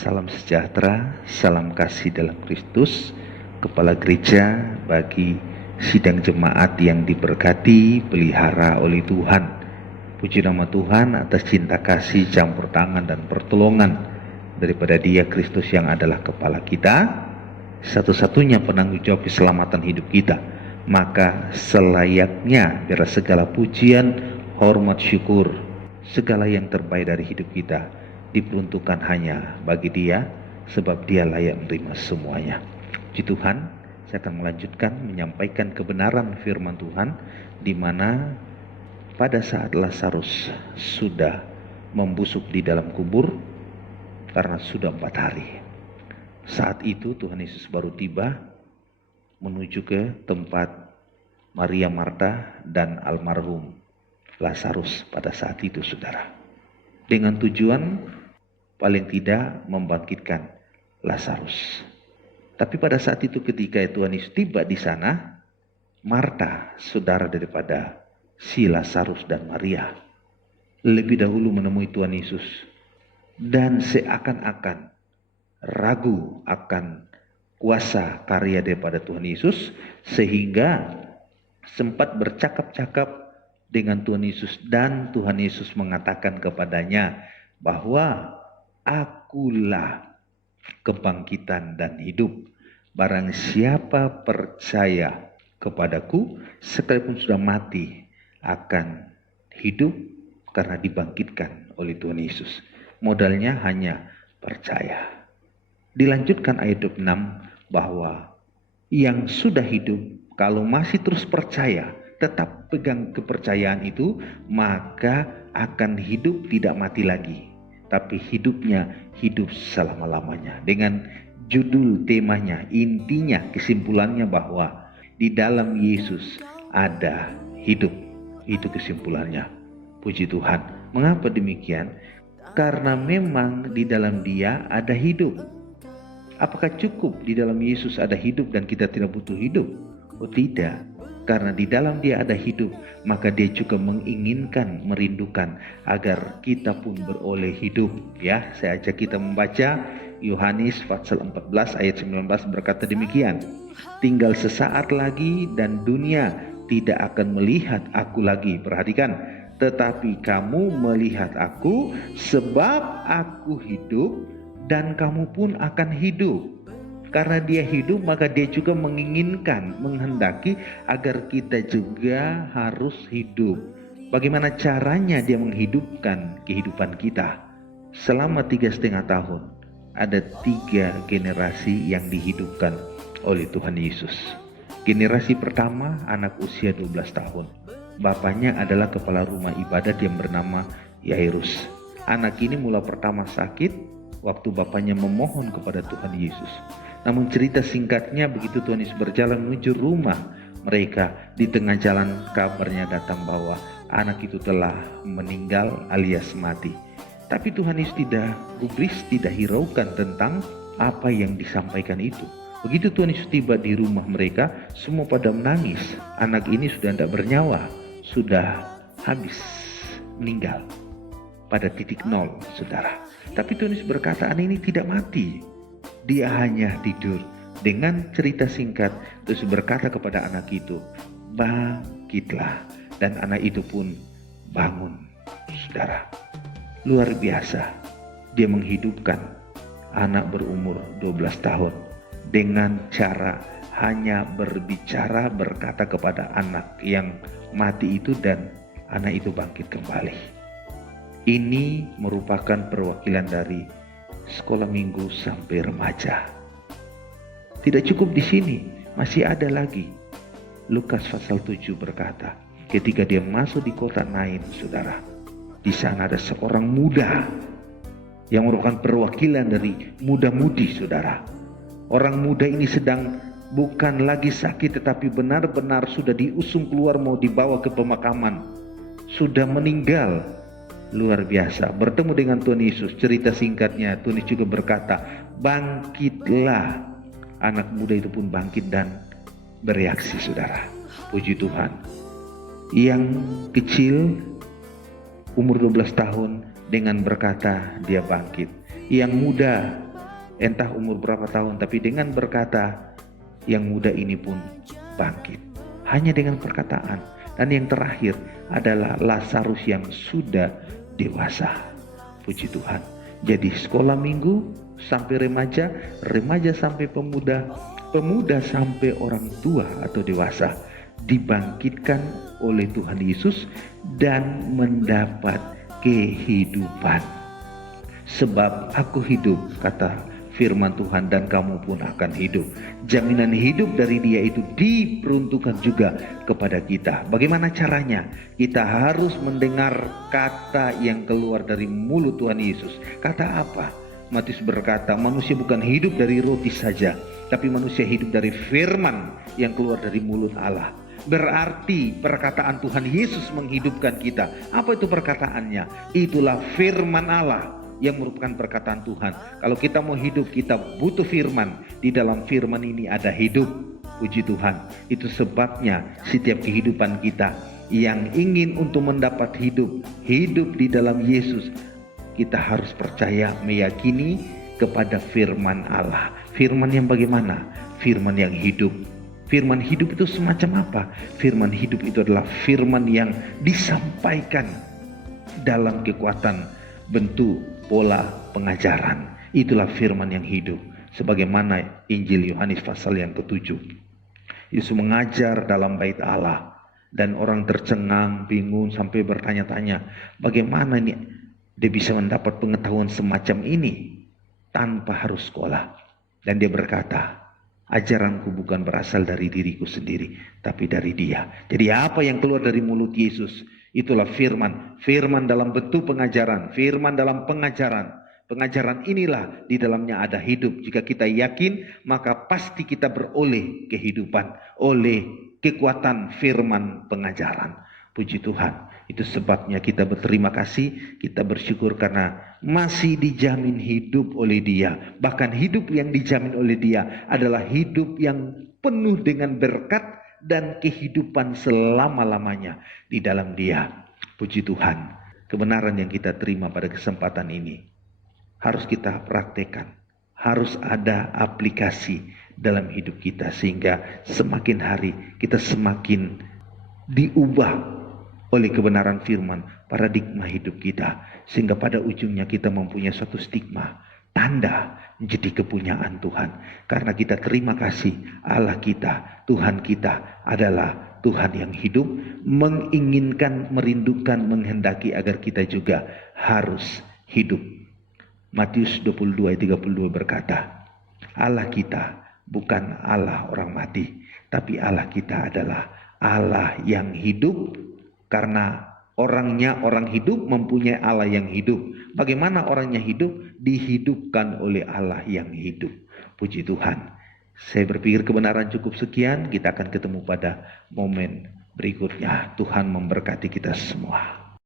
Salam sejahtera, salam kasih dalam Kristus, Kepala Gereja bagi sidang jemaat yang diberkati, pelihara oleh Tuhan. Puji nama Tuhan atas cinta kasih, campur tangan dan pertolongan daripada Dia Kristus yang adalah Kepala kita, satu-satunya penanggung jawab keselamatan hidup kita. Maka selayaknya biar segala pujian, hormat, syukur, segala yang terbaik dari hidup kita diperuntukkan hanya bagi Dia, sebab Dia layak menerima semuanya. Puji Tuhan, saya akan melanjutkan menyampaikan kebenaran firman Tuhan, di mana pada saat Lazarus sudah membusuk di dalam kubur karena sudah 4 hari. Saat itu Tuhan Yesus baru tiba menuju ke tempat Maria, Marta, dan almarhum Lazarus pada saat itu, saudara. Dengan tujuan paling tidak membangkitkan Lazarus. Tapi pada saat itu ketika Tuhan Yesus tiba di sana, Marta, saudara daripada si Lazarus dan Maria, lebih dahulu menemui Tuhan Yesus dan seakan-akan ragu akan kuasa karya daripada Tuhan Yesus, sehingga sempat bercakap-cakap dengan Tuhan Yesus, dan Tuhan Yesus mengatakan kepadanya bahwa akulah kebangkitan dan hidup. Barang siapa percaya kepadaku, sekalipun sudah mati akan hidup karena dibangkitkan oleh Tuhan Yesus. Modalnya hanya percaya. Dilanjutkan ayat 26 bahwa yang sudah hidup kalau masih terus percaya, tetap pegang kepercayaan itu, maka akan hidup tidak mati lagi, tapi hidupnya hidup selama-lamanya. Dengan judul temanya, intinya kesimpulannya bahwa di dalam Yesus ada hidup. Itu kesimpulannya. Puji Tuhan. Mengapa demikian? Karena memang di dalam Dia ada hidup. Apakah cukup di dalam Yesus ada hidup dan kita tidak butuh hidup? Oh tidak. Karena di dalam Dia ada hidup, maka Dia juga menginginkan, merindukan agar kita pun beroleh hidup. Ya, saya ajak kita membaca Yohanes pasal 14 ayat 19 berkata demikian. Tinggal sesaat lagi dan dunia tidak akan melihat aku lagi. Perhatikan, tetapi kamu melihat aku, sebab aku hidup dan kamu pun akan hidup. Karena Dia hidup, maka Dia juga menginginkan, menghendaki agar kita juga harus hidup. Bagaimana caranya Dia menghidupkan kehidupan kita? Selama 3,5 tahun, ada 3 generasi yang dihidupkan oleh Tuhan Yesus. Generasi pertama, anak usia 12 tahun. Bapaknya adalah kepala rumah ibadat yang bernama Yairus. Anak ini mula pertama sakit waktu bapaknya memohon kepada Tuhan Yesus. Namun cerita singkatnya, begitu Tuhan Yesus berjalan menuju rumah mereka, di tengah jalan kabarnya datang bahwa anak itu telah meninggal alias mati. Tapi Tuhan Yesus tidak gubris, tidak hiraukan tentang apa yang disampaikan itu. Begitu Tuhan Yesus tiba di rumah mereka, semua pada menangis. Anak ini sudah tidak bernyawa, sudah habis, meninggal pada titik nol, saudara. Tapi Tuhan Yesus berkata, anak ini tidak mati, dia hanya tidur. Dengan cerita singkat, Yesus berkata kepada anak itu, bangkitlah. Dan anak itu pun bangun, saudara. Luar biasa, Dia menghidupkan anak berumur 12 tahun dengan cara hanya berbicara, berkata kepada anak yang mati itu, dan anak itu bangkit kembali. Ini merupakan perwakilan dari sekolah minggu sampai remaja. Tidak cukup di sini, masih ada lagi. Lukas pasal 7 berkata, ketika Dia masuk di kota Nain, saudara, di sana ada seorang muda yang merupakan perwakilan dari muda-mudi, saudara. Orang muda ini sedang bukan lagi sakit, tetapi benar-benar sudah diusung keluar, mau dibawa ke pemakaman. Sudah meninggal. Luar biasa. Bertemu dengan Tuhan Yesus. Cerita singkatnya, Tuhan Yesus juga berkata, bangkitlah. Anak muda itu pun bangkit dan bereaksi, saudara. Puji Tuhan. Yang kecil, umur 12 tahun, dengan berkata dia bangkit. Yang muda entah umur berapa tahun, tapi dengan berkata yang muda ini pun bangkit. Hanya dengan perkataan. Dan yang terakhir adalah Lazarus yang sudah dewasa. Puji Tuhan. Jadi sekolah minggu sampai remaja, remaja sampai pemuda, pemuda sampai orang tua atau dewasa dibangkitkan oleh Tuhan Yesus dan mendapat kehidupan. Sebab aku hidup, kata firman Tuhan, dan kamu pun akan hidup. Jaminan hidup dari Dia itu diperuntukkan juga kepada kita. Bagaimana caranya? Kita harus mendengar kata yang keluar dari mulut Tuhan Yesus. Kata apa? Matius berkata, manusia bukan hidup dari roti saja, tapi manusia hidup dari firman yang keluar dari mulut Allah. Berarti perkataan Tuhan Yesus menghidupkan kita. Apa itu perkataannya? Itulah firman Allah yang merupakan perkataan Tuhan. Kalau kita mau hidup, kita butuh firman. Di dalam firman ini ada hidup. Puji Tuhan. Itu sebabnya setiap kehidupan kita yang ingin untuk mendapat hidup, hidup di dalam Yesus, kita harus percaya, meyakini kepada firman Allah. Firman yang bagaimana? Firman yang hidup. Firman hidup itu semacam apa? Firman hidup itu adalah firman yang disampaikan dalam kekuatan bentuk pola pengajaran. Itulah firman yang hidup. Sebagaimana Injil Yohanes pasal yang ke-7. Yesus mengajar dalam bait Allah. Dan orang tercengang, bingung, sampai bertanya-tanya, bagaimana ini dia bisa mendapat pengetahuan semacam ini tanpa harus sekolah. Dan dia berkata, ajaranku bukan berasal dari diriku sendiri, tapi dari Dia. Jadi apa yang keluar dari mulut Yesus, itulah firman. Firman dalam bentuk pengajaran, firman dalam pengajaran. Pengajaran inilah di dalamnya ada hidup. Jika kita yakin, maka pasti kita beroleh kehidupan oleh kekuatan firman pengajaran. Puji Tuhan. Itu sebabnya kita berterima kasih, kita bersyukur karena masih dijamin hidup oleh Dia. Bahkan hidup yang dijamin oleh Dia adalah hidup yang penuh dengan berkat dan kehidupan selama-lamanya di dalam Dia. Puji Tuhan. Kebenaran yang kita terima pada kesempatan ini harus kita praktekkan. Harus ada aplikasi dalam hidup kita sehingga semakin hari kita semakin diubah oleh kebenaran firman, paradigma hidup kita, sehingga pada ujungnya kita mempunyai suatu stigma, tanda menjadi kepunyaan Tuhan. Karena kita terima kasih, Allah kita, Tuhan kita adalah Tuhan yang hidup, menginginkan, merindukan, menghendaki agar kita juga harus hidup. Matius 22 ayat 32 berkata, Allah kita bukan Allah orang mati, tapi Allah kita adalah Allah yang hidup. Karena orangnya orang hidup mempunyai Allah yang hidup. Bagaimana orangnya hidup? Dihidupkan oleh Allah yang hidup. Puji Tuhan. Saya berpikir kebenaran cukup sekian. Kita akan ketemu pada momen berikutnya. Tuhan memberkati kita semua.